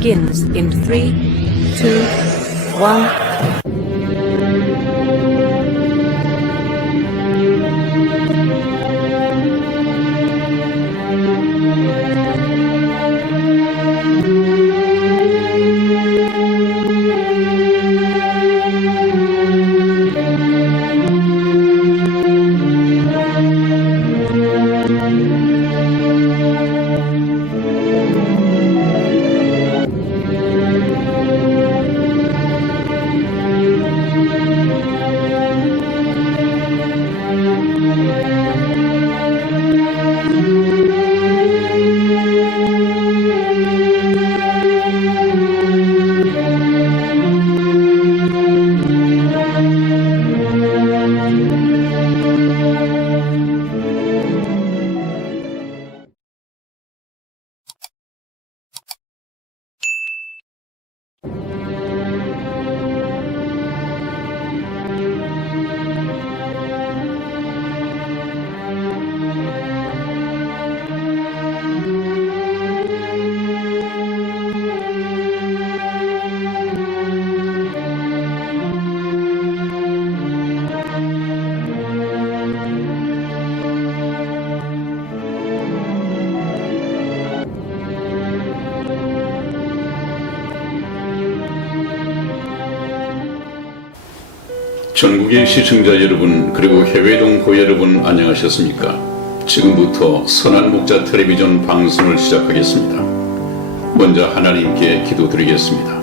begins in 3, 2, 1. 전국의 시청자 여러분, 그리고 해외 동포 여러분, 안녕하셨습니까? 지금부터 선한 목자 텔레비전 방송을 시작하겠습니다. 먼저 하나님께 기도드리겠습니다.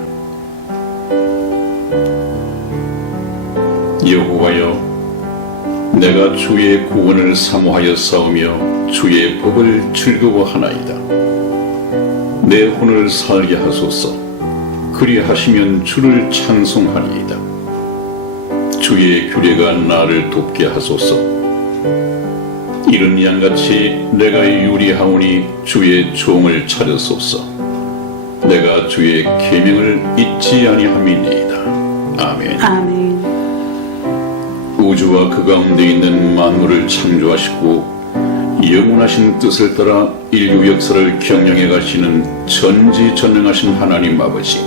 여호와여, 내가 주의 구원을 사모하여 싸우며 주의 법을 즐거워하나이다. 내 혼을 살게 하소서. 그리하시면 주를 찬송하리이다. 주의 규례가 나를 돕게 하소서. 이른 양같이 내가 유리하오니 주의 종을 찾으소서. 내가 주의 계명을 잊지 아니함이니이다. 아멘. 아멘. 우주와 그 가운데 있는 만물을 창조하시고 영원하신 뜻을 따라 인류 역사를 경영해 가시는 전지전능하신 하나님 아버지,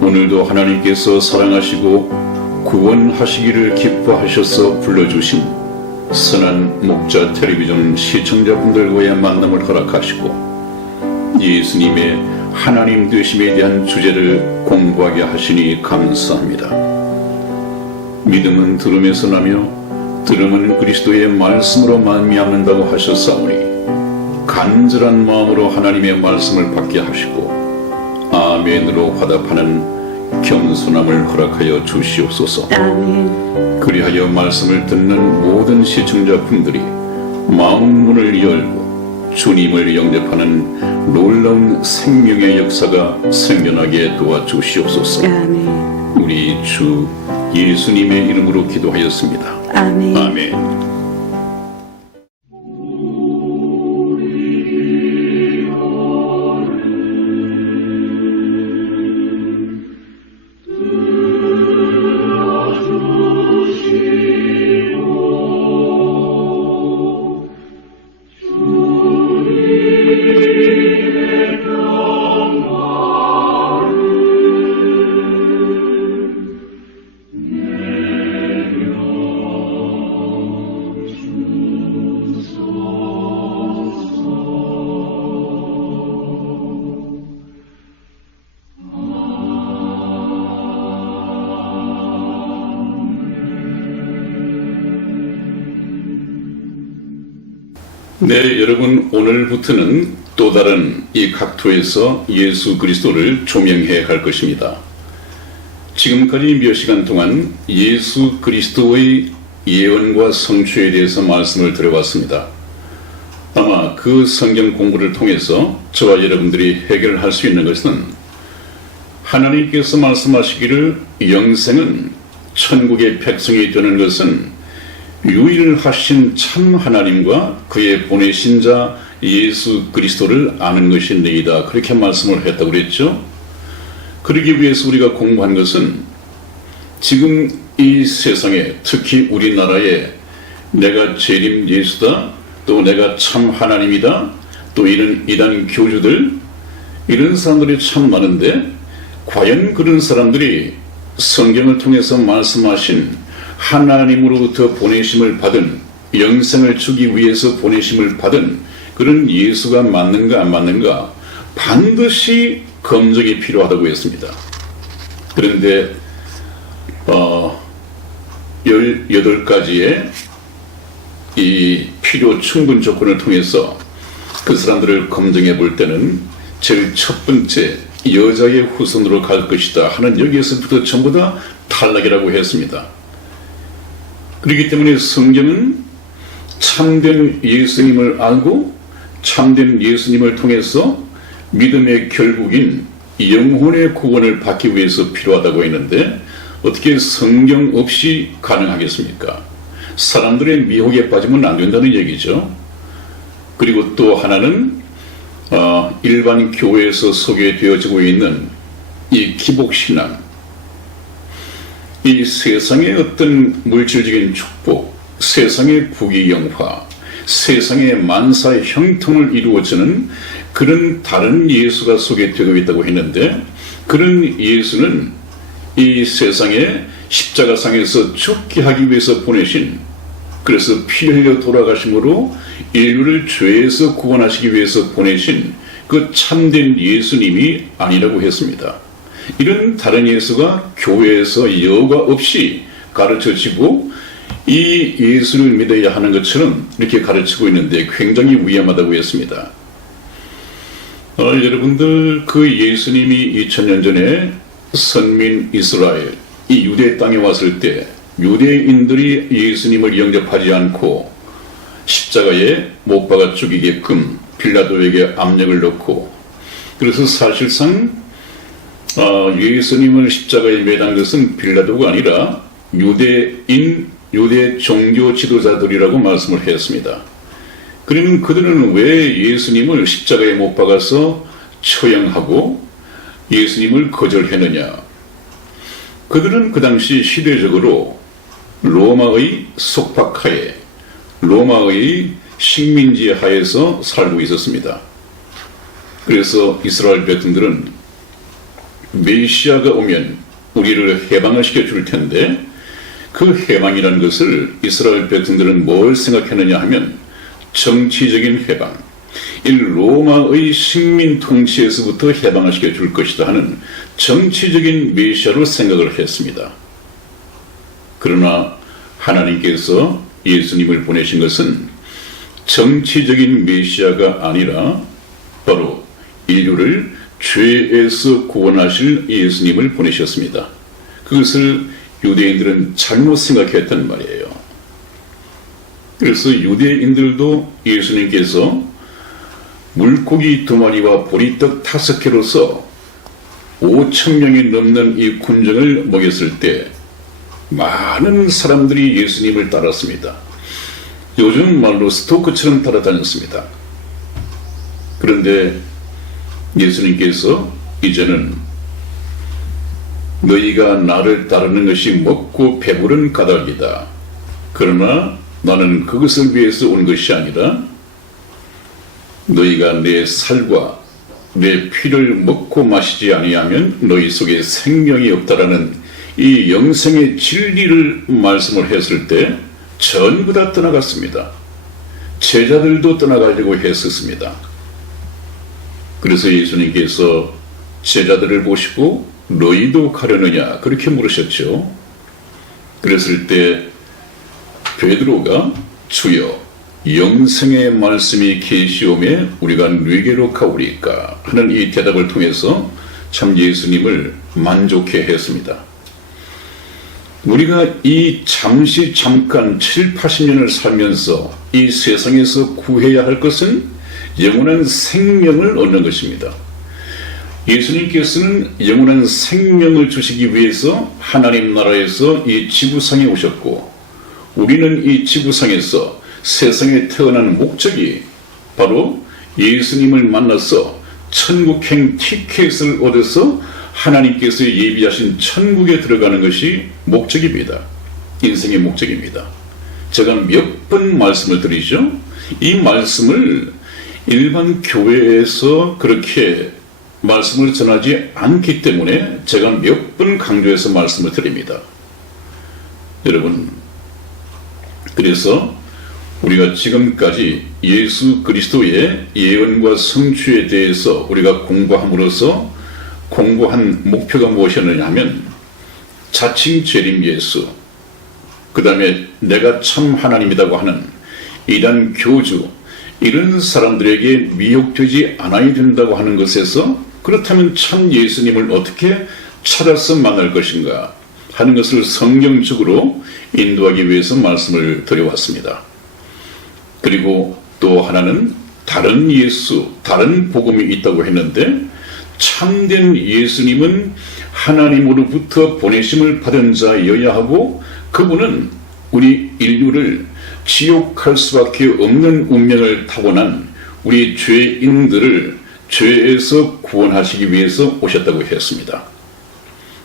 오늘도 하나님께서 사랑하시고 구원하시기를 기뻐하셔서 불러주신 선한 목자 텔레비전 시청자분들과의 만남을 허락하시고 예수님의 하나님 되심에 대한 주제를 공부하게 하시니 감사합니다. 믿음은 들음에서 나며 들음은 그리스도의 말씀으로 말미암는다고 하셨사오니 간절한 마음으로 하나님의 말씀을 받게 하시고 아멘으로 화답하는 겸손함을 허락하여 주시옵소서. 아멘. 그리하여 말씀을 듣는 모든 시청자분들이 마음 문을 열고 주님을 영접하는 놀라운 생명의 역사가 생겨나게 도와주시옵소서. 아멘. 우리 주 예수님의 이름으로 기도하였습니다. 아멘. 아멘. 네, 여러분, 오늘부터는 또 다른 이 각도에서 예수 그리스도를 조명해 갈 것입니다. 지금까지 몇 시간 동안 예수 그리스도의 예언과 성취에 대해서 말씀을 드려왔습니다. 아마 그 성경 공부를 통해서 저와 여러분들이 해결할 수 있는 것은 하나님께서 말씀하시기를 영생은 천국의 백성이 되는 것은 유일하신 참 하나님과 그의 보내신 자 예수 그리스도를 아는 것입니다. 그렇게 말씀을 했다고 그랬죠. 그러기 위해서 우리가 공부한 것은 지금 이 세상에, 특히 우리나라에 내가 재림 예수다, 또 내가 참 하나님이다, 또 이런 이단 교주들, 이런 사람들이 참 많은데 과연 그런 사람들이 성경을 통해서 말씀하신 하나님으로부터 보내심을 받은, 영생을 주기 위해서 보내심을 받은 그런 예수가 맞는가 안 맞는가 반드시 검증이 필요하다고 했습니다. 그런데 18가지의 이 필요 충분 조건을 통해서 그 사람들을 검증해 볼 때는 제일 첫 번째, 여자의 후손으로 갈 것이다 하는 여기에서부터 전부 다 탈락이라고 했습니다. 그렇기 때문에 성경은 참된 예수님을 알고 참된 예수님을 통해서 믿음의 결국인 영혼의 구원을 받기 위해서 필요하다고 했는데 어떻게 성경 없이 가능하겠습니까? 사람들의 미혹에 빠지면 안 된다는 얘기죠. 그리고 또 하나는 일반 교회에서 소개되어지고 있는 이 기복신앙, 이 세상의 어떤 물질적인 축복, 세상의 부귀영화, 세상의 만사의 형통을 이루어지는 그런 다른 예수가 소개되고 있다고 했는데, 그런 예수는 이 세상에 십자가상에서 죽게 하기 위해서 보내신, 그래서 피 흘려 돌아가심으로 인류를 죄에서 구원하시기 위해서 보내신 그 참된 예수님이 아니라고 했습니다. 이런 다른 예수가 교회에서 여과 없이 가르쳐지고 이 예수를 믿어야 하는 것처럼 이렇게 가르치고 있는데 굉장히 위험하다고 했습니다. 여러분들, 그 예수님이 2000년 전에 선민 이스라엘, 이 유대 땅에 왔을 때 유대인들이 예수님을 영접하지 않고 십자가에 못 박아 죽이게끔 빌라도에게 압력을 넣고, 그래서 사실상 예수님을 십자가에 매단 것은 빌라도가 아니라 유대 종교 지도자들이라고 말씀을 했습니다. 그러면 그들은 왜 예수님을 십자가에 못 박아서 처형하고 예수님을 거절했느냐? 그들은 그 당시 시대적으로 로마의 속박하에, 로마의 식민지 하에서 살고 있었습니다. 그래서 이스라엘 백성들은 메시아가 오면 우리를 해방을 시켜줄 텐데, 그 해방이라는 것을 이스라엘 백성들은 뭘 생각했느냐 하면 정치적인 해방, 이 로마의 식민 통치에서부터 해방을 시켜줄 것이다 하는 정치적인 메시아로 생각을 했습니다. 그러나 하나님께서 예수님을 보내신 것은 정치적인 메시아가 아니라 바로 인류를 죄에서 구원하실 예수님을 보내셨습니다. 그것을 유대인들은 잘못 생각했단 말이에요. 그래서 유대인들도 예수님께서 물고기 2마리와 보리떡 5개로서 5,000명이 넘는 이 군정을 먹였을 때 많은 사람들이 예수님을 따랐습니다. 요즘 말로 스토커처럼 따라다녔습니다. 그런데 예수님께서 이제는 너희가 나를 따르는 것이 먹고 배부른 까닭이다. 그러나 나는 그것을 위해서 온 것이 아니라 너희가 내 살과 내 피를 먹고 마시지 아니하면 너희 속에 생명이 없다라는 이 영생의 진리를 말씀을 했을 때 전부 다 떠나갔습니다. 제자들도 떠나가려고 했었습니다. 그래서 예수님께서 제자들을 보시고 너희도 가려느냐 그렇게 물으셨죠. 그랬을 때 베드로가 주여 영생의 말씀이 계시오매 우리가 누구에게로 가오리까 하는 이 대답을 통해서 참 예수님을 만족해 했습니다. 우리가 이 잠깐 70-80년을 살면서 이 세상에서 구해야 할 것은 영원한 생명을 얻는 것입니다. 예수님께서는 영원한 생명을 주시기 위해서 하나님 나라에서 이 지구상에 오셨고, 우리는 이 지구상에서 세상에 태어난 목적이 바로 예수님을 만나서 천국행 티켓을 얻어서 하나님께서 예비하신 천국에 들어가는 것이 목적입니다. 인생의 목적입니다. 제가 몇 번 말씀을 드리죠. 이 말씀을 일반 교회에서 그렇게 말씀을 전하지 않기 때문에 제가 몇 번 강조해서 말씀을 드립니다. 여러분, 그래서 우리가 지금까지 예수 그리스도의 예언과 성취에 대해서 우리가 공부함으로써 공부한 목표가 무엇이었느냐 하면 자칭 재림 예수, 그 다음에 내가 참 하나님이라고 하는 이단 교주, 이런 사람들에게 미혹되지 않아야 된다고 하는 것에서 그렇다면 참 예수님을 어떻게 찾아서 만날 것인가 하는 것을 성경적으로 인도하기 위해서 말씀을 드려왔습니다. 그리고 또 하나는 다른 예수, 다른 복음이 있다고 했는데 참된 예수님은 하나님으로부터 보내심을 받은 자여야 하고 그분은 우리 인류를 지옥할 수밖에 없는 운명을 타고난 우리 죄인들을 죄에서 구원하시기 위해서 오셨다고 했습니다.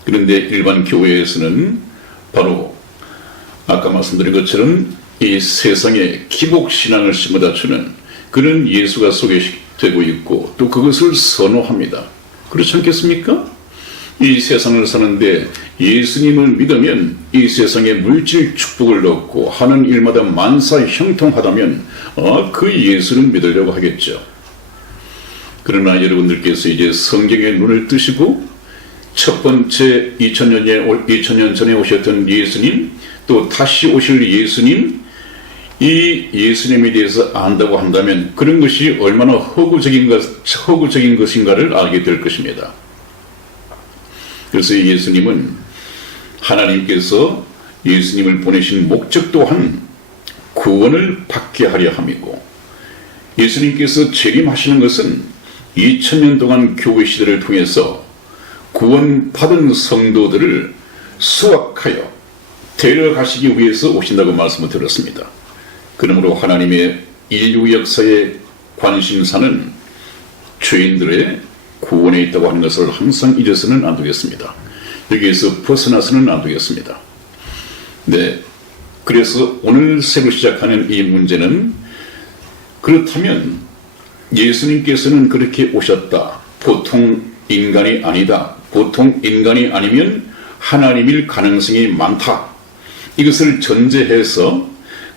그런데 일반 교회에서는 바로 아까 말씀드린 것처럼 이 세상에 기복신앙을 심어다 주는 그런 예수가 소개되고 있고 또 그것을 선호합니다. 그렇지 않겠습니까? 이 세상을 사는데 예수님을 믿으면 이 세상에 물질 축복을 얻고 하는 일마다 만사 형통하다면 그 예수를 믿으려고 하겠죠. 그러나 여러분들께서 이제 성경의 눈을 뜨시고 첫 번째 2000년 전에 오셨던 예수님, 또 다시 오실 예수님, 이 예수님에 대해서 안다고 한다면 그런 것이 얼마나 허구적인 것인가를 알게 될 것입니다. 그래서 예수님은 하나님께서 예수님을 보내신 목적 또한 구원을 받게 하려 함이고 예수님께서 재림하시는 것은 2000년 동안 교회 시대를 통해서 구원받은 성도들을 수확하여 데려가시기 위해서 오신다고 말씀을 드렸습니다. 그러므로 하나님의 인류 역사의 관심사는 죄인들의 구원에 있다고 하는 것을 항상 잊어서는 안 되겠습니다. 여기에서 벗어나서는 안 되겠습니다. 네, 그래서 오늘 새로 시작하는 이 문제는 그렇다면 예수님께서는 그렇게 오셨다. 보통 인간이 아니다. 보통 인간이 아니면 하나님일 가능성이 많다. 이것을 전제해서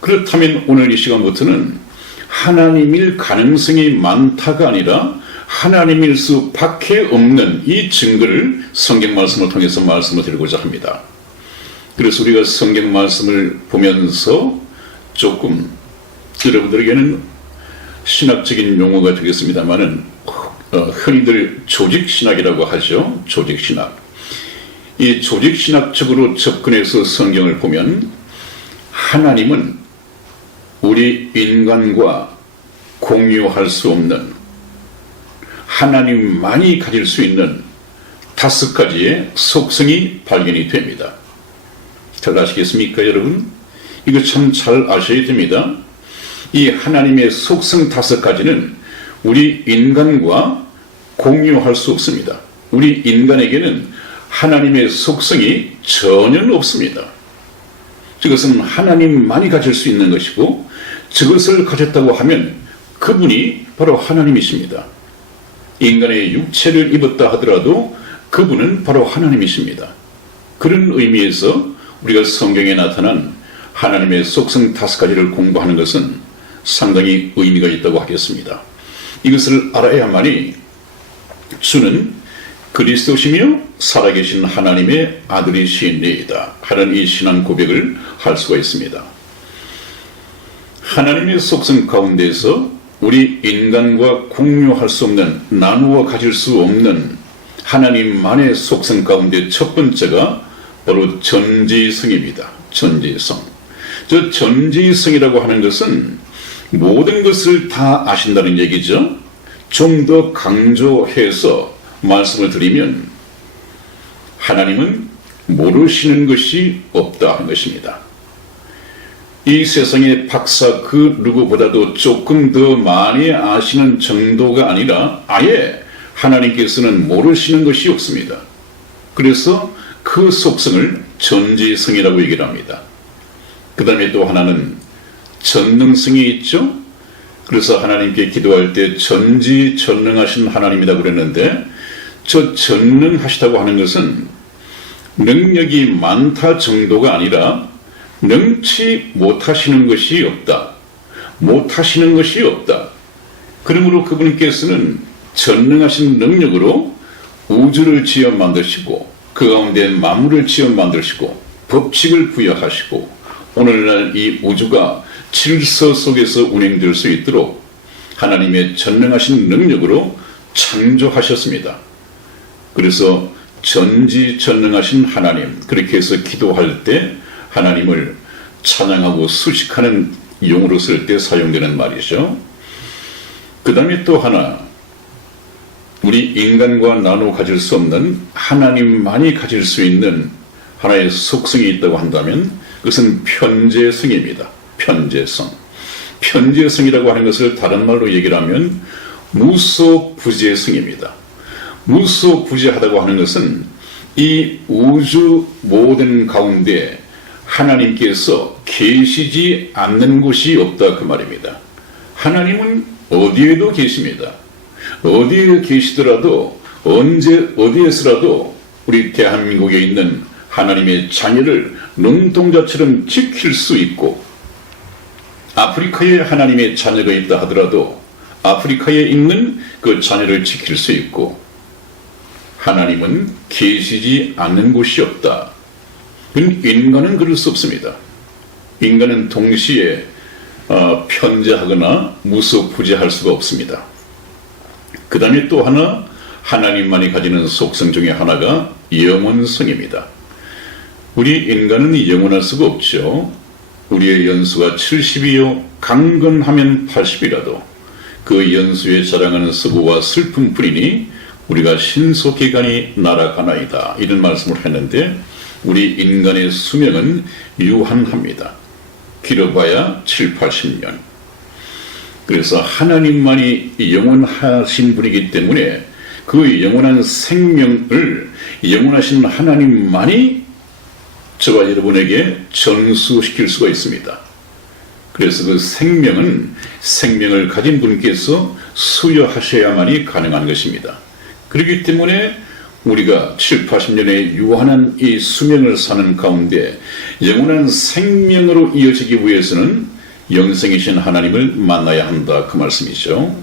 그렇다면 오늘 이 시간부터는 하나님일 가능성이 많다가 아니라 하나님일 수밖에 없는 이 증거를 성경 말씀을 통해서 말씀을 드리고자 합니다. 그래서 우리가 성경 말씀을 보면서 조금 여러분들에게는 신학적인 용어가 되겠습니다만은 흔히들 조직신학이라고 하죠. 조직신학. 이 조직신학적으로 접근해서 성경을 보면 하나님은 우리 인간과 공유할 수 없는 하나님만이 가질 수 있는 5가지의 속성이 발견이 됩니다. 잘 아시겠습니까, 여러분? 이거 참 잘 아셔야 됩니다. 이 하나님의 속성 5가지는 우리 인간과 공유할 수 없습니다. 우리 인간에게는 하나님의 속성이 전혀 없습니다. 그것은 하나님만이 가질 수 있는 것이고 저것을 가졌다고 하면 그분이 바로 하나님이십니다. 인간의 육체를 입었다 하더라도 그분은 바로 하나님이십니다. 그런 의미에서 우리가 성경에 나타난 하나님의 속성 5가지를 공부하는 것은 상당히 의미가 있다고 하겠습니다. 이것을 알아야만이 주는 그리스도시며 살아계신 하나님의 아들이시니이다 하는 이 신앙 고백을 할 수가 있습니다. 하나님의 속성 가운데서 우리 인간과 공유할 수 없는, 나누어 가질 수 없는 하나님만의 속성 가운데 첫 번째가 바로 전지성입니다. 전지성. 저 전지성이라고 하는 것은 모든 것을 다 아신다는 얘기죠. 좀 더 강조해서 말씀을 드리면 하나님은 모르시는 것이 없다 하는 것입니다. 이 세상의 박사 그 누구보다도 조금 더 많이 아시는 정도가 아니라 아예 하나님께서는 모르시는 것이 없습니다. 그래서 그 속성을 전지성이라고 얘기를 합니다. 그 다음에 또 하나는 전능성이 있죠. 그래서 하나님께 기도할 때 전지전능하신 하나님이라고 그랬는데 저 전능하시다고 하는 것은 능력이 많다 정도가 아니라 능치 못하시는 것이 없다. 못하시는 것이 없다. 그러므로 그분께서는 전능하신 능력으로 우주를 지어 만드시고 그 가운데 만물을 지어 만드시고 법칙을 부여하시고 오늘날 이 우주가 질서 속에서 운행될 수 있도록 하나님의 전능하신 능력으로 창조하셨습니다. 그래서 전지전능하신 하나님, 그렇게 해서 기도할 때 하나님을 찬양하고 수식하는 용어로 쓸 때 사용되는 말이죠. 그 다음에 또 하나, 우리 인간과 나누어 가질 수 없는 하나님만이 가질 수 있는 하나의 속성이 있다고 한다면 그것은 편재성입니다. 편재성. 편재성이라고 하는 것을 다른 말로 얘기를 하면 무소부재성입니다. 무소부재하다고 하는 것은 이 우주 모든 가운데 하나님께서 계시지 않는 곳이 없다 그 말입니다. 하나님은 어디에도 계십니다. 어디에 계시더라도 언제 어디에서라도 우리 대한민국에 있는 하나님의 자녀를 눈동자처럼 지킬 수 있고 아프리카에 하나님의 자녀가 있다 하더라도 아프리카에 있는 그 자녀를 지킬 수 있고 하나님은 계시지 않는 곳이 없다. 인간은 그럴 수 없습니다. 인간은 동시에 편재하거나 무소부재할 수가 없습니다. 그 다음에 또 하나 하나님만이 가지는 속성 중에 하나가 영원성입니다. 우리 인간은 영원할 수가 없죠. 우리의 연수가 70이요 강건하면 80이라도 그 연수에 자랑하는 수고와 슬픔뿐이니 우리가 신속기간이 날아가나이다 이런 말씀을 했는데 우리 인간의 수명은 유한합니다. 길어봐야 7, 80년. 그래서 하나님만이 영원하신 분이기 때문에 그 영원한 생명을 영원하신 하나님만이 저와 여러분에게 전수시킬 수가 있습니다. 그래서 그 생명을 가진 분께서 수여하셔야만이 가능한 것입니다. 그렇기 때문에 우리가 7, 80년의 유한한 이 수명을 사는 가운데 영원한 생명으로 이어지기 위해서는 영생이신 하나님을 만나야 한다 그 말씀이죠.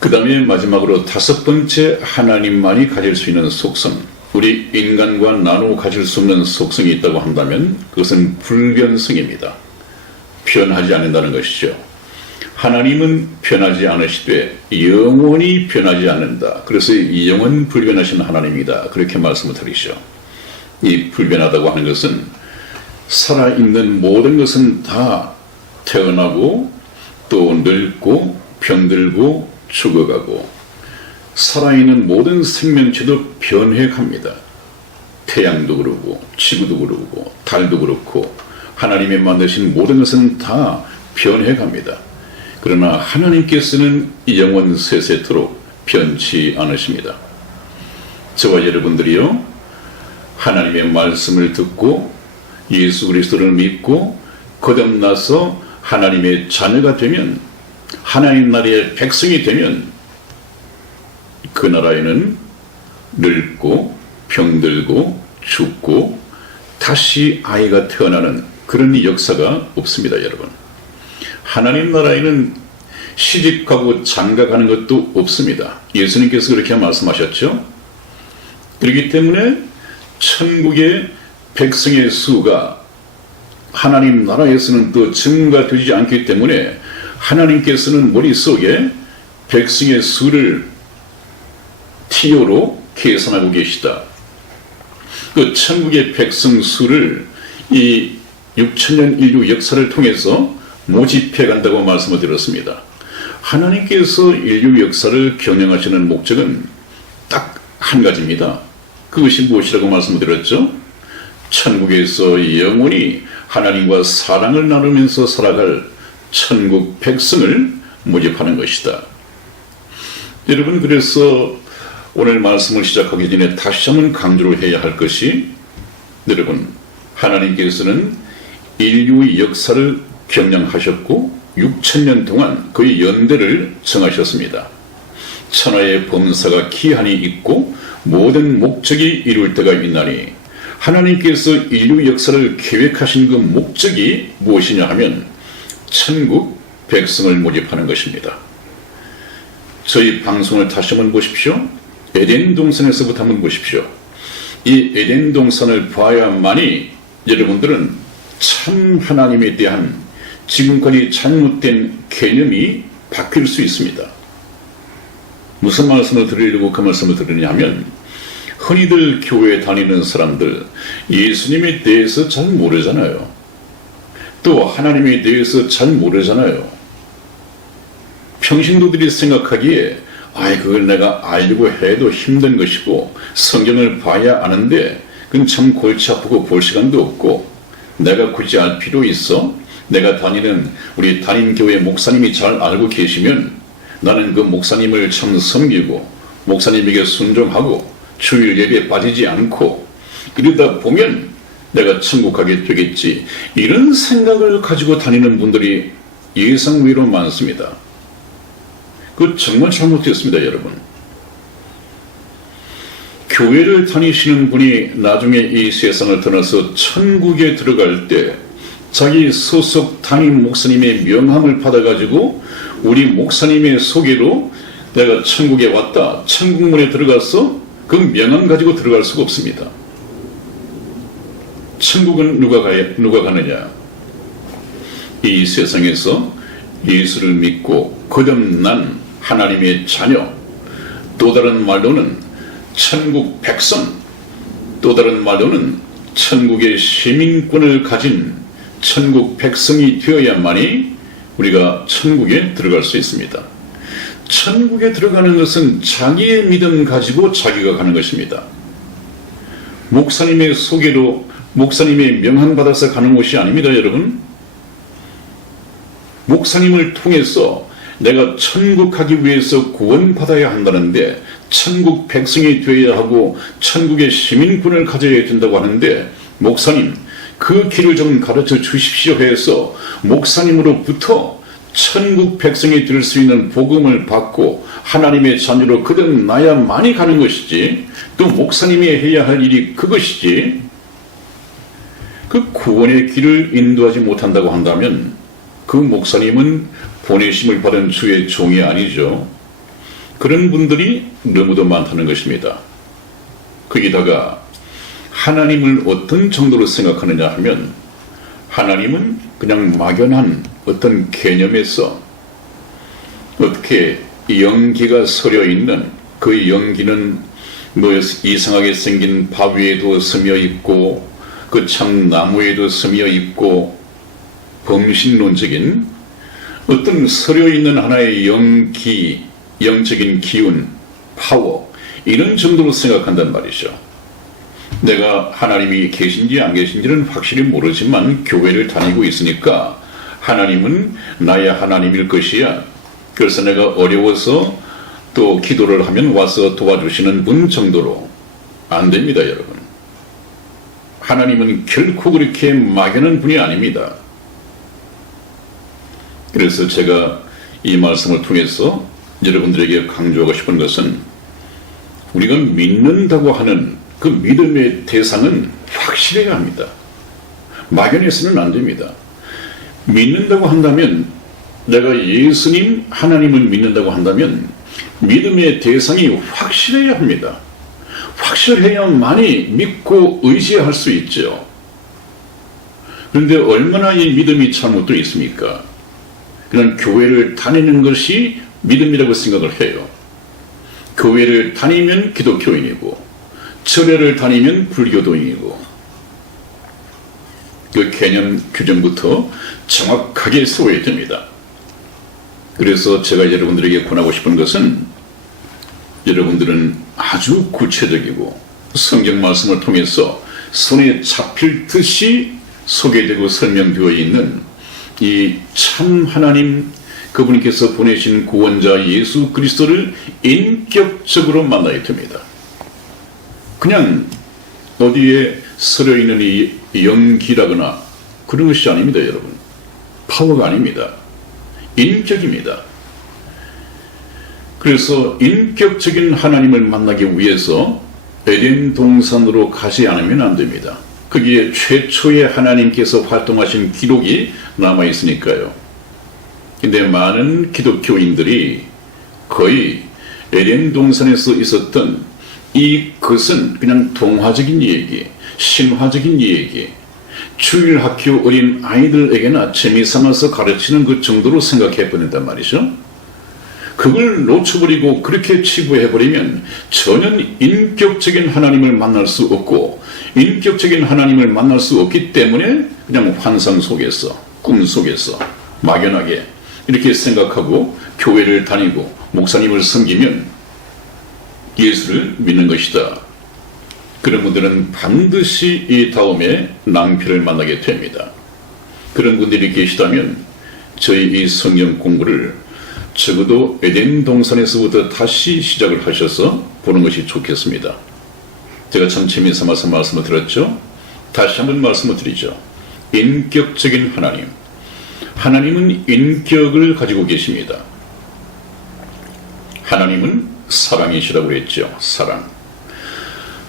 그 다음에 마지막으로 다섯 번째 하나님만이 가질 수 있는 속성, 우리 인간과 나누어 가질 수 없는 속성이 있다고 한다면 그것은 불변성입니다. 변하지 않는다는 것이죠. 하나님은 변하지 않으시되 영원히 변하지 않는다. 그래서 영원 불변하신 하나님이다. 그렇게 말씀을 드리죠. 이 불변하다고 하는 것은 살아있는 모든 것은 다 태어나고 또 늙고 병들고 죽어가고 살아있는 모든 생명체도 변해갑니다. 태양도 그러고 지구도 그러고 달도 그렇고 하나님의 만드신 모든 것은 다 변해갑니다. 그러나 하나님께서는 영원 세세토록 변치 않으십니다. 저와 여러분들이요 하나님의 말씀을 듣고 예수 그리스도를 믿고 거듭나서 하나님의 자녀가 되면 하나님 나라의 백성이 되면 그 나라에는 늙고 병들고 죽고 다시 아이가 태어나는 그런 역사가 없습니다. 여러분, 하나님 나라에는 시집가고 장가가는 것도 없습니다. 예수님께서 그렇게 말씀하셨죠. 그렇기 때문에 천국의 백성의 수가 하나님 나라에서는 또 증가되지 않기 때문에 하나님께서는 머릿속에 백성의 수를 티오로 계산하고 계시다. 그 천국의 백성 수를 이 6천년 인류 역사를 통해서 모집해 간다고 말씀을 드렸습니다. 하나님께서 인류 역사를 경영하시는 목적은 딱 한 가지입니다. 그것이 무엇이라고 말씀을 드렸죠? 천국에서 영원히 하나님과 사랑을 나누면서 살아갈 천국 백성을 모집하는 것이다. 여러분, 그래서 오늘 말씀을 시작하기 전에 다시 한번 강조를 해야 할 것이, 여러분, 하나님께서는 인류의 역사를 경영하셨고 6천년 동안 그의 연대를 정하셨습니다. 천하의 범사가 기한이 있고 모든 목적이 이룰 때가 있나니 하나님께서 인류 역사를 계획하신 그 목적이 무엇이냐 하면 천국 백성을 모집하는 것입니다. 저희 방송을 다시 한번 보십시오. 에덴 동산에서부터 한번 보십시오. 이 에덴 동산을 봐야만이 여러분들은 참 하나님에 대한 지금까지 잘못된 개념이 바뀔 수 있습니다. 무슨 말씀을 드리려고 그 말씀을 드리냐면 흔히들 교회에 다니는 사람들 예수님에 대해서 잘 모르잖아요. 또 하나님에 대해서 잘 모르잖아요. 평신도들이 생각하기에 그걸 내가 알려고 해도 힘든 것이고 성경을 봐야 아는데 그건 참 골치 아프고 볼 시간도 없고 내가 굳이 알 필요 있어? 내가 다니는 우리 담임교회 목사님이 잘 알고 계시면 나는 그 목사님을 참 섬기고 목사님에게 순종하고 주일 예배에 빠지지 않고 이러다 보면 내가 천국 가게 되겠지. 이런 생각을 가지고 다니는 분들이 예상외로 많습니다. 그거 정말 잘못됐습니다, 여러분. 교회를 다니시는 분이 나중에 이 세상을 떠나서 천국에 들어갈 때 자기 소속 담임 목사님의 명함을 받아가지고 우리 목사님의 소개로 내가 천국에 왔다, 천국문에 들어가서 그 명함 가지고 들어갈 수가 없습니다. 천국은 누가 가느냐? 이 세상에서 예수를 믿고 거듭난 하나님의 자녀, 또 다른 말로는 천국 백성, 또 다른 말로는 천국의 시민권을 가진 천국 백성이 되어야만이 우리가 천국에 들어갈 수 있습니다. 천국에 들어가는 것은 자기의 믿음 가지고 자기가 가는 것입니다. 목사님의 소개로 목사님의 명함 받아서 가는 것이 아닙니다, 여러분. 목사님을 통해서 내가 천국 가기 위해서 구원받아야 한다는데 천국 백성이 되어야 하고 천국의 시민권을 가져야 된다고 하는데 목사님 그 길을 좀 가르쳐 주십시오 해서 목사님으로부터 천국 백성이 될 수 있는 복음을 받고 하나님의 자녀로 거듭나야만이 가는 것이지 또 목사님이 해야 할 일이 그것이지 그 구원의 길을 인도하지 못한다고 한다면 그 목사님은 보내심을 받은 주의 종이 아니죠. 그런 분들이 너무도 많다는 것입니다. 거기다가 하나님을 어떤 정도로 생각하느냐 하면 하나님은 그냥 막연한 어떤 개념에서 어떻게 연기가 서려 있는 그 연기는 뭐 이상하게 생긴 바위에도 스며 있고 그 참 나무에도 스며 있고 범신론적인 어떤 서려 있는 하나의 영기, 영적인 기운, 파워 이런 정도로 생각한단 말이죠. 내가 하나님이 계신지 안 계신지는 확실히 모르지만 교회를 다니고 있으니까 하나님은 나의 하나님일 것이야. 그래서 내가 어려워서 또 기도를 하면 와서 도와주시는 분 정도로 안 됩니다, 여러분. 하나님은 결코 그렇게 막연한 분이 아닙니다. 그래서 제가 이 말씀을 통해서 여러분들에게 강조하고 싶은 것은 우리가 믿는다고 하는 그 믿음의 대상은 확실해야 합니다. 막연해서는 안 됩니다. 믿는다고 한다면 내가 예수님 하나님을 믿는다고 한다면 믿음의 대상이 확실해야 합니다. 확실해야만이 믿고 의지할 수 있죠. 그런데 얼마나 이 믿음이 잘못되어 있습니까? 그냥 교회를 다니는 것이 믿음이라고 생각을 해요. 교회를 다니면 기독교인이고 절에를 다니면 불교도인이고 그 개념 규정부터 정확하게 세워야 됩니다. 그래서 제가 여러분들에게 권하고 싶은 것은 여러분들은 아주 구체적이고 성경 말씀을 통해서 손에 잡힐 듯이 소개되고 설명되어 있는 이 참 하나님 그분께서 보내신 구원자 예수 그리스도를 인격적으로 만나야 됩니다. 그냥 어디에 서려 있는 이 연기라거나 그런 것이 아닙니다, 여러분. 파워가 아닙니다. 인격입니다. 그래서 인격적인 하나님을 만나기 위해서 에덴 동산으로 가지 않으면 안 됩니다. 거기에 최초의 하나님께서 활동하신 기록이 남아있으니까요. 근데 많은 기독교인들이 거의 에덴 동산에서 있었던 이것은 그냥 동화적인 얘기, 신화적인 얘기, 주일학교 어린 아이들에게나 재미삼아서 가르치는 그 정도로 생각해버린단 말이죠. 그걸 놓쳐버리고 그렇게 치부해버리면 전혀 인격적인 하나님을 만날 수 없고, 인격적인 하나님을 만날 수 없기 때문에 그냥 환상 속에서, 꿈 속에서 막연하게 이렇게 생각하고 교회를 다니고 목사님을 섬기면 예수를 믿는 것이다. 그런 분들은 반드시 이 다음에 낭패를 만나게 됩니다. 그런 분들이 계시다면 저희 이 성경 공부를 적어도 에덴 동산에서부터 다시 시작을 하셔서 보는 것이 좋겠습니다. 제가 참 재미삼아서 말씀을 드렸죠. 다시 한번 말씀을 드리죠. 인격적인 하나님. 하나님은 인격을 가지고 계십니다. 하나님은 사랑이시라고 했죠. 사랑.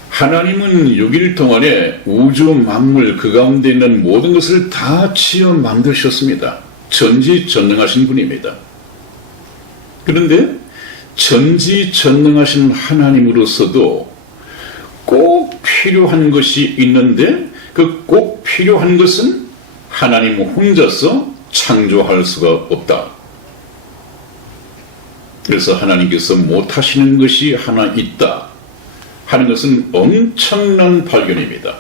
하나님은 6일 동안에 우주 만물 그 가운데 있는 모든 것을 다 지어 만드셨습니다. 전지전능하신 분입니다. 그런데 전지전능하신 하나님으로서도 꼭 필요한 것이 있는데 그 꼭 필요한 것은 하나님 혼자서 창조할 수가 없다. 그래서 하나님께서 못하시는 것이 하나 있다 하는 것은 엄청난 발견입니다.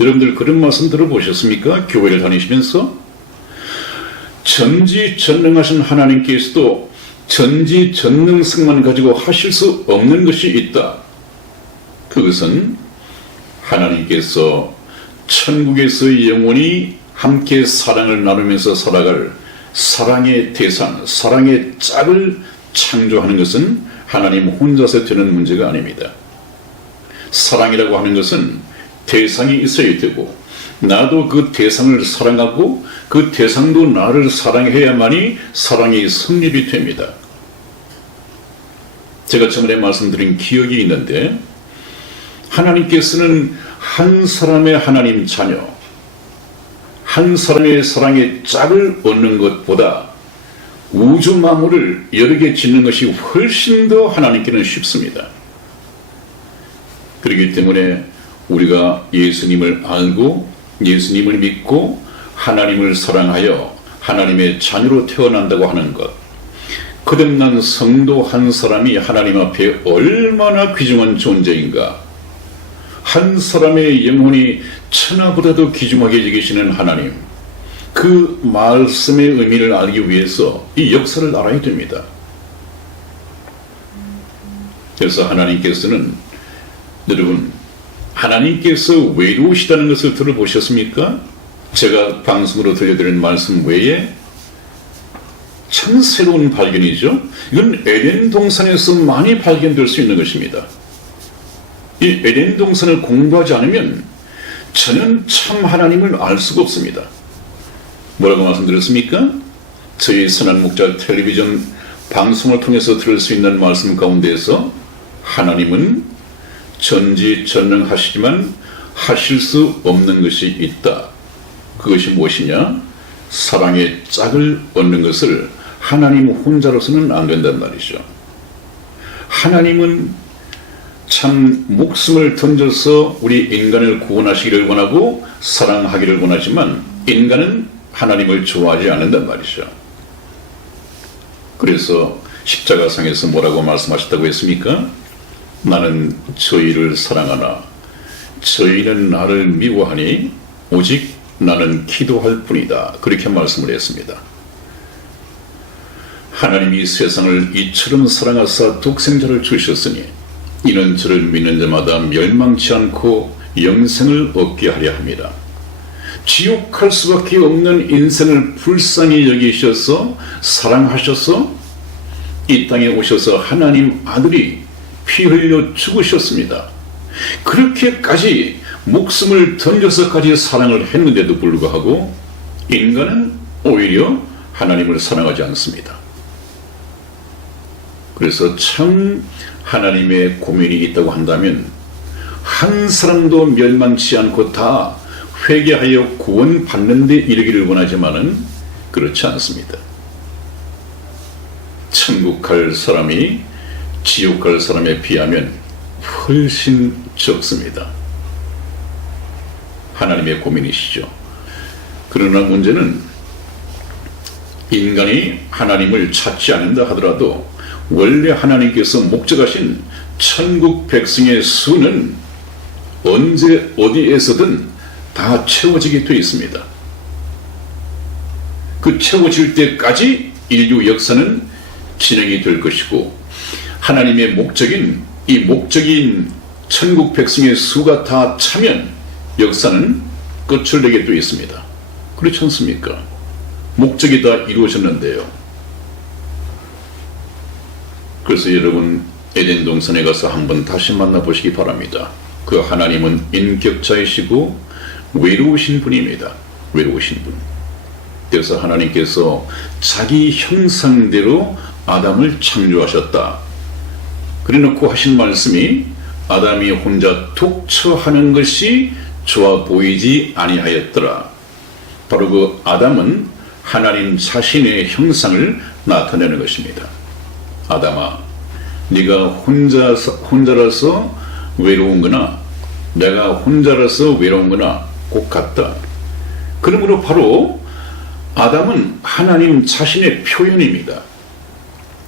여러분들 그런 말씀 들어보셨습니까? 교회를 다니시면서 전지전능하신 하나님께서도 전지전능성만 가지고 하실 수 없는 것이 있다. 그것은 하나님께서 천국에서 영원히 함께 사랑을 나누면서 살아갈 사랑의 대상, 사랑의 짝을 창조하는 것은 하나님 혼자서 되는 문제가 아닙니다. 사랑이라고 하는 것은 대상이 있어야 되고, 나도 그 대상을 사랑하고 그 대상도 나를 사랑해야만이 사랑이 성립이 됩니다. 제가 전에 말씀드린 기억이 있는데, 하나님께서는 한 사람의 하나님 자녀, 한 사람의 사랑의 짝을 얻는 것보다 우주 만물을 여러 개 짓는 것이 훨씬 더 하나님께는 쉽습니다. 그렇기 때문에 우리가 예수님을 알고 예수님을 믿고 하나님을 사랑하여 하나님의 자녀로 태어난다고 하는 것, 거듭난 성도 한 사람이 하나님 앞에 얼마나 귀중한 존재인가. 한 사람의 영혼이 천하보다도 귀중하게 여기시는 하나님, 그 말씀의 의미를 알기 위해서 이 역사를 알아야 됩니다. 그래서 하나님께서는, 여러분, 하나님께서 외로우시다는 것을 들어보셨습니까? 제가 방송으로 들려드린 말씀 외에 참 새로운 발견이죠. 이건 에덴 동산에서 많이 발견될 수 있는 것입니다. 이 에덴 동산을 공부하지 않으면 저는 참 하나님을 알 수가 없습니다. 뭐라고 말씀드렸습니까? 저희 선한 목자 텔레비전 방송을 통해서 들을 수 있는 말씀 가운데에서 하나님은 전지전능하시지만 하실 수 없는 것이 있다. 그것이 무엇이냐? 사랑의 짝을 얻는 것을 하나님 혼자로서는 안 된단 말이죠. 하나님은 참 목숨을 던져서 우리 인간을 구원하시기를 원하고 사랑하기를 원하지만 인간은 하나님을 좋아하지 않는단 말이죠. 그래서 십자가상에서 뭐라고 말씀하셨다고 했습니까? 나는 저희를 사랑하나 저희는 나를 미워하니 오직 나는 기도할 뿐이다. 그렇게 말씀을 했습니다. 하나님이 세상을 이처럼 사랑하사 독생자를 주셨으니 이는 저를 믿는 자마다 멸망치 않고 영생을 얻게 하려 합니다. 지옥할 수밖에 없는 인생을 불쌍히 여기셔서 사랑하셔서 이 땅에 오셔서 하나님 아들이 피 흘려 죽으셨습니다. 그렇게까지 목숨을 던져서까지 사랑을 했는데도 불구하고 인간은 오히려 하나님을 사랑하지 않습니다. 그래서 참 하나님의 고민이 있다고 한다면 한 사람도 멸망치 않고 다 회개하여 구원받는 데 이르기를 원하지만은 그렇지 않습니다. 천국 갈 사람이 지옥 갈 사람에 비하면 훨씬 적습니다. 하나님의 고민이시죠. 그러나 문제는 인간이 하나님을 찾지 않는다 하더라도 원래 하나님께서 목적하신 천국 백성의 수는 언제 어디에서든 다 채워지게 되어 있습니다. 그 채워질 때까지 인류 역사는 진행이 될 것이고 하나님의 목적인 이 목적인 천국 백성의 수가 다 차면 역사는 끝을 내게 되어 있습니다. 그렇지 않습니까? 목적이 다 이루어졌는데요. 그래서 여러분 에덴 동산에 가서 한번 다시 만나보시기 바랍니다. 그 하나님은 인격자이시고 외로우신 분입니다. 외로우신 분. 그래서 하나님께서 자기 형상대로 아담을 창조하셨다. 그래놓고 하신 말씀이 아담이 혼자 독처하는 것이 좋아 보이지 아니하였더라. 바로 그 아담은 하나님 자신의 형상을 나타내는 것입니다. 아담아, 네가 혼자라서 외로운거나 내가 혼자라서 외로운거나 꼭 같다. 그러므로 바로 아담은 하나님 자신의 표현입니다.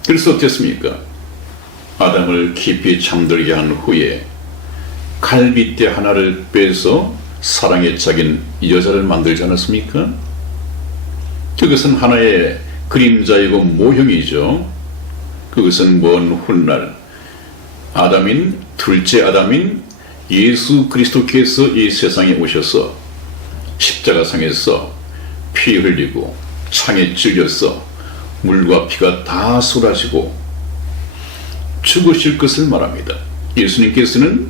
그래서 어땠습니까? 아담을 깊이 잠들게 한 후에 갈빗대 하나를 빼서 사랑에 짝인 여자를 만들지 않았습니까? 그것은 하나의 그림자이고 모형이죠. 그것은 먼 훗날 아담인 둘째 아담인 예수 그리스도께서 이 세상에 오셔서 십자가상에서 피 흘리고 창에 찔려서 물과 피가 다 쏟아지고 죽으실 것을 말합니다. 예수님께서는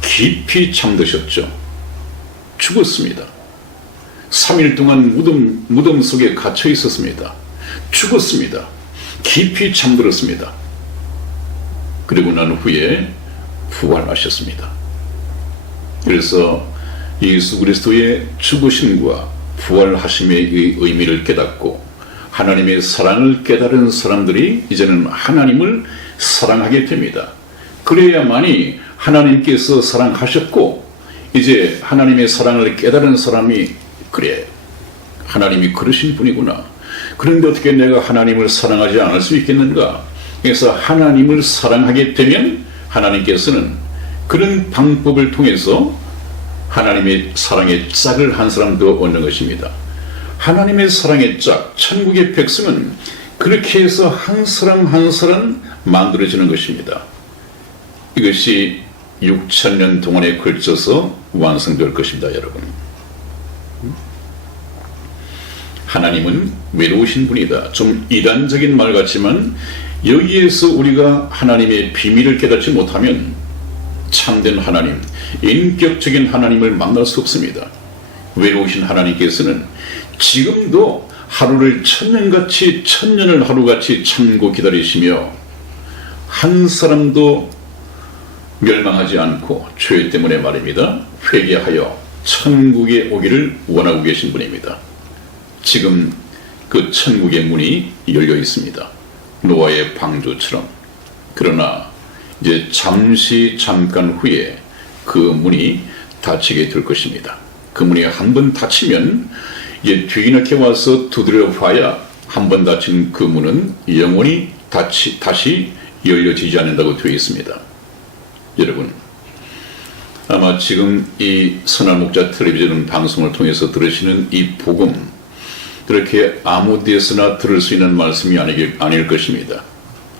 깊이 잠드셨죠. 죽었습니다. 3일 동안 무덤 속에 갇혀 있었습니다. 죽었습니다. 깊이 잠들었습니다. 그리고 난 후에 부활하셨습니다. 그래서 예수 그리스도의 죽으심과 부활하심의 의미를 깨닫고 하나님의 사랑을 깨달은 사람들이 이제는 하나님을 사랑하게 됩니다. 그래야만이 하나님께서 사랑하셨고 이제 하나님의 사랑을 깨달은 사람이 그래, 하나님이 그러신 분이구나. 그런데 어떻게 내가 하나님을 사랑하지 않을 수 있겠는가? 그래서 하나님을 사랑하게 되면 하나님께서는 그런 방법을 통해서 하나님의 사랑의 짝을 한 사람도 얻는 것입니다. 하나님의 사랑의 짝, 천국의 백성은 그렇게 해서 한 사람 한 사람 만들어지는 것입니다. 이것이 6,000년 동안에 걸쳐서 완성될 것입니다, 여러분. 하나님은 외로우신 분이다. 좀 이단적인 말 같지만 여기에서 우리가 하나님의 비밀을 깨닫지 못하면 참된 하나님, 인격적인 하나님을 만날 수 없습니다. 외로우신 하나님께서는 지금도 하루를 천년같이 천년을 하루같이 참고 기다리시며 한 사람도 멸망하지 않고 죄 때문에 말입니다. 회개하여 천국에 오기를 원하고 계신 분입니다. 지금 그 천국의 문이 열려 있습니다. 노아의 방주처럼. 그러나 이제 잠깐 후에 그 문이 닫히게 될 것입니다. 그 문이 한 번 닫히면 이제 뒤늦게 와서 두드려 봐야 한 번 닫힌 그 문은 영원히 다시 열려지지 않는다고 되어 있습니다. 여러분, 아마 지금 이 선한 목자 텔레비전 방송을 통해서 들으시는 이 복음, 그렇게 아무 데서나 들을 수 있는 말씀이 아닐 것입니다.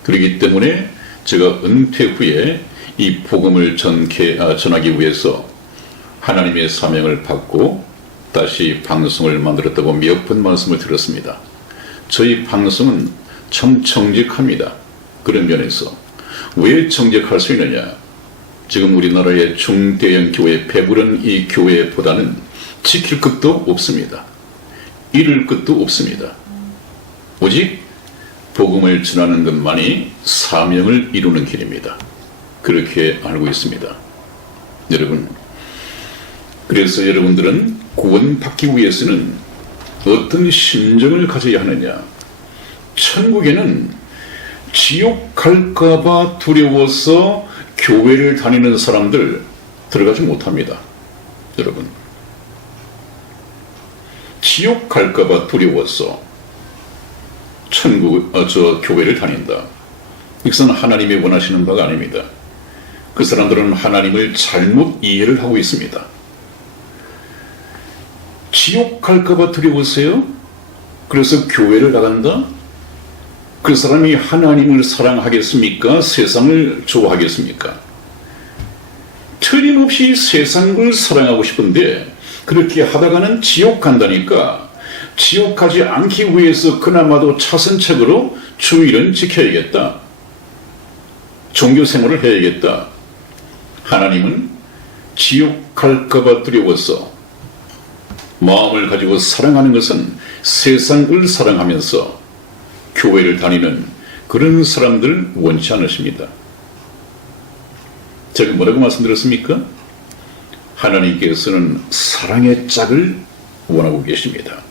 그렇기 때문에 제가 은퇴 후에 이 복음을 전하기 위해서 하나님의 사명을 받고 다시 방송을 만들었다고 몇 번 말씀을 드렸습니다. 저희 방송은 참 정직합니다. 그런 면에서 왜 정직할 수 있느냐? 지금 우리나라의 중대형 교회, 배부른 이 교회보다는 지킬 것도 없습니다. 잃을 것도 없습니다. 오직 복음을 전하는 것만이 사명을 이루는 길입니다. 그렇게 알고 있습니다. 여러분, 그래서 여러분들은 구원받기 위해서는 어떤 심정을 가져야 하느냐? 천국에는 지옥 갈까봐 두려워서 교회를 다니는 사람들 들어가지 못합니다. 여러분, 지옥 갈까봐 두려워서 교회를 다닌다. 이것은 하나님이 원하시는 바가 아닙니다. 그 사람들은 하나님을 잘못 이해를 하고 있습니다. 지옥 갈까봐 두려워서요? 그래서 교회를 나간다? 그 사람이 하나님을 사랑하겠습니까? 세상을 좋아하겠습니까? 틀림없이 세상을 사랑하고 싶은데 그렇게 하다가는 지옥 간다니까 지옥 가지 않기 위해서 그나마도 차선책으로 주일은 지켜야겠다. 종교 생활을 해야겠다. 하나님은 지옥 갈까봐 두려워서 마음을 가지고 사랑하는 것은 세상을 사랑하면서 교회를 다니는 그런 사람들 원치 않으십니다. 제가 뭐라고 말씀드렸습니까? 하나님께서는 사랑의 짝을 원하고 계십니다.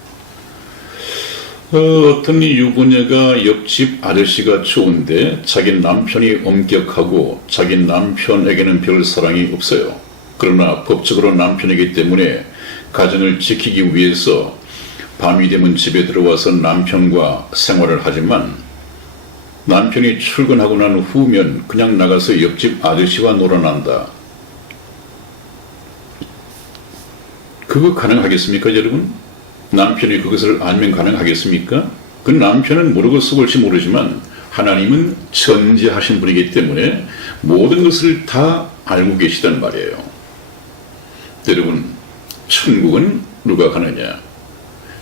어떤 유부녀가 옆집 아저씨가 좋은데 자기 남편이 엄격하고 자기 남편에게는 별 사랑이 없어요. 그러나 법적으로 남편이기 때문에 가정을 지키기 위해서 밤이 되면 집에 들어와서 남편과 생활을 하지만 남편이 출근하고 난 후면 그냥 나가서 옆집 아저씨와 놀아난다. 그거 가능하겠습니까, 여러분? 남편이 그것을 알면 가능하겠습니까? 그 남편은 모르고 속을지 모르지만 하나님은 전지하신 분이기 때문에 모든 것을 다 알고 계시단 말이에요. 여러분, 천국은 누가 가느냐?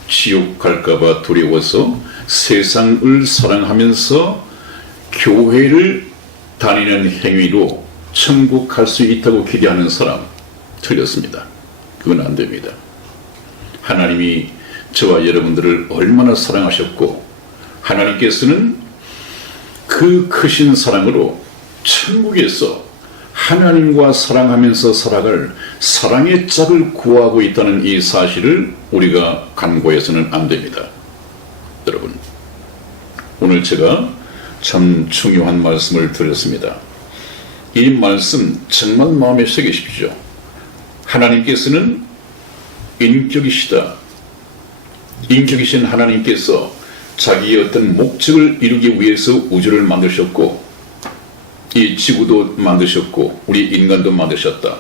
지옥 갈까봐 두려워서 세상을 사랑하면서 교회를 다니는 행위로 천국 갈 수 있다고 기대하는 사람 틀렸습니다. 그건 안 됩니다. 하나님이 저와 여러분들을 얼마나 사랑하셨고 하나님께서는 그 크신 사랑으로 천국에서 하나님과 사랑하면서 살아갈 사랑의 짝을 구하고 있다는 이 사실을 우리가 간과해서는 안 됩니다. 여러분, 오늘 제가 참 중요한 말씀을 드렸습니다. 이 말씀 정말 마음에 새기십시오. 하나님께서는 인격이시다. 인격이신 하나님께서 자기의 어떤 목적을 이루기 위해서 우주를 만드셨고 이 지구도 만드셨고 우리 인간도 만드셨다.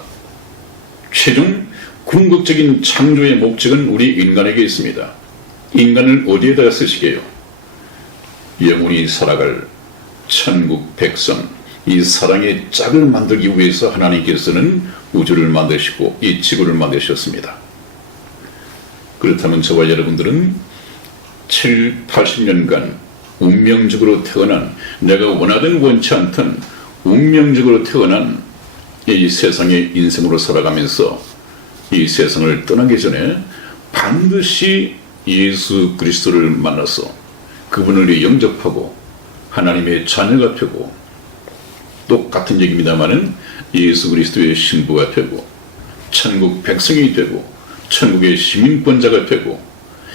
최종 궁극적인 창조의 목적은 우리 인간에게 있습니다. 인간을 어디에다가 쓰시게요? 영원히 살아갈 천국 백성, 이 사랑의 짝을 만들기 위해서 하나님께서는 우주를 만드시고 이 지구를 만드셨습니다. 그렇다면 저와 여러분들은 80년간 운명적으로 태어난, 내가 원하든 원치 않든 운명적으로 태어난 이 세상의 인생으로 살아가면서 이 세상을 떠나기 전에 반드시 예수 그리스도를 만나서 그분을 영접하고 하나님의 자녀가 되고, 똑같은 얘기입니다마는 예수 그리스도의 신부가 되고 천국 백성이 되고 천국의 시민권자가 되고,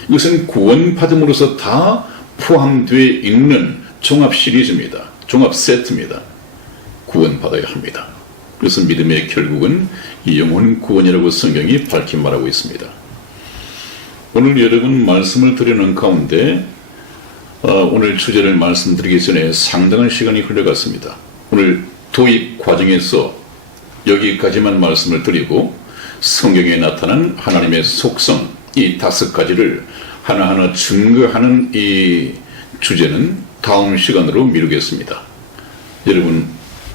이것은 구원받음으로써 다 포함되어 있는 종합 시리즈입니다. 종합 세트입니다. 구원받아야 합니다. 그래서 믿음의 결국은 영혼 구원이라고 성경이 밝히 말하고 있습니다. 오늘 여러분 말씀을 드리는 가운데 오늘 주제를 말씀드리기 전에 상당한 시간이 흘러갔습니다. 오늘 도입 과정에서 여기까지만 말씀을 드리고 성경에 나타난 하나님의 속성, 이 5가지를 하나하나 증거하는 이 주제는 다음 시간으로 미루겠습니다. 여러분,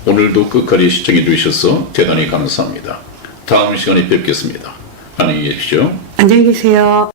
오늘도 끝까지 시청해 주셔서 대단히 감사합니다. 다음 시간에 뵙겠습니다. 안녕히 계십시오. 안녕히 계세요.